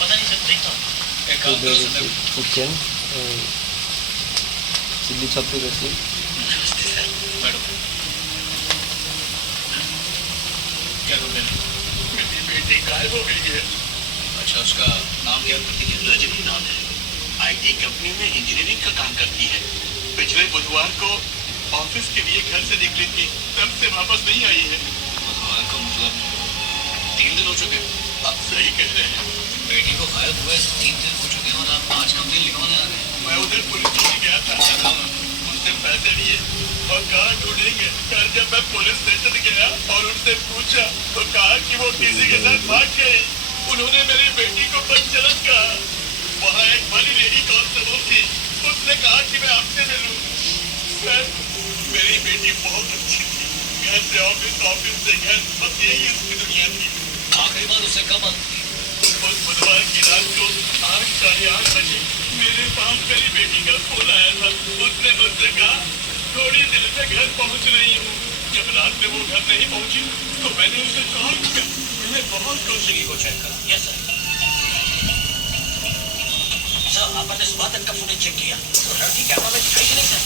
पता नहीं सर, देखता हूँ। एक काम करो सर, चिकन चिल्ली छत्तू रेसिपी। नमस्ते सर, बैठो। क्या बोल रहे हैं? मेरी बेटी गायब हो गई है। अच्छा, उसका नाम क्या है? रजनी नाम है। आईटी कंपनी में इंजीनियरिंग का काम करती है। पिछले बुधवार को ऑफिस के लिए घर से निकली थी, तब से वापस नहीं आई है। बुधवार को मतलब 3 दिन हो चुके। आप सही कह रहे हैं। बेटी को गायब हुए 3 दिन हो चुके और आप 5 कंप्लेन लिखवाने आ गए। मैं उधर पुलिस स्टेशन गया था, क्या काम है? उनसे पैसे लिए और कहा ढूंढेंगे। कल जब मैं पुलिस स्टेशन गया और उनसे पूछा तो कहा कि वो किसी के साथ भाग गई। उन्होंने मेरी बेटी को बदचलन कहा। वहाँ एक बड़ी लेडी कांस्टेबल थी, उसने कहा कि मैं आपसे मिलूं। सर, मेरी बेटी बहुत अच्छी थी। घर से ऑफिस, ऑफिस से घर, बस यही उसकी दुनिया थी। आखिरी बार उसे कब थी? उस बुधवार की रात को 8:30 बजे मेरे पास मेरी बेटी का फोन आया था। उसने मुझसे कहा थोड़ी देर में घर पहुंच रही हूँ। जब रात में वो घर नहीं पहुंची तो मैंने उसे कॉल किया। मैंने बहुत कोशिश को चेक करा। Yes sir. सर, आपने सुबह का फुटेज चेक किया तो लड़की कैमरा में दिखाई नहीं सर।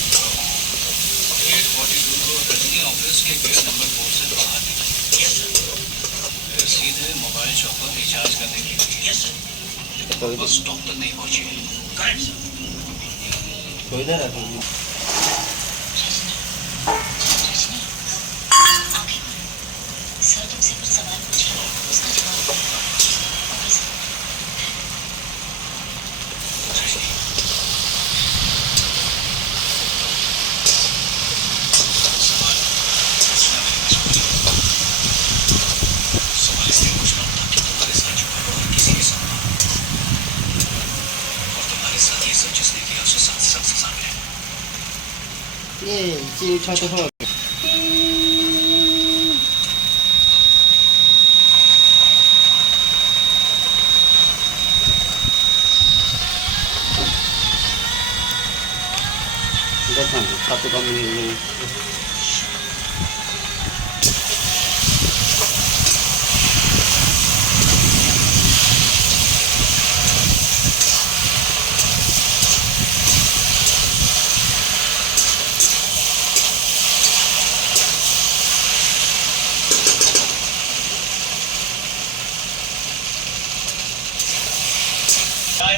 8:42 को रजनी ऑफिस के गेट नंबर 4 से बाहर निकली। Yes sir. सीधे मोबाइल शॉप पर रिचार्ज करने के लिए। Yes sir. बस स्टॉप तक नहीं पहुंची। Correct sir. तो इधर आ जाइए। सर तुमसे कुछ सवाल पूछेंगे, उसका जवाब दो। Okay sir. सवाल इसलिए पूछ रहा हूँ ताकि तुम्हारे साथ जो है वो किसी के साथ ना हो। और तुम्हारे साथ ये सब जिसने किया उसे सख्त से सख्त सजा मिले। 예, 찌 쳐서 이것만 갖고 가면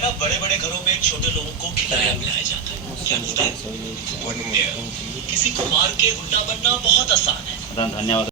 ना बड़े बड़े घरों में छोटे लोगों को खिलाया पिलाया जाता है। क्या बोलते हैं? पुण्य। किसी को मार के उल्टा बनना बहुत आसान है। धन्यवाद।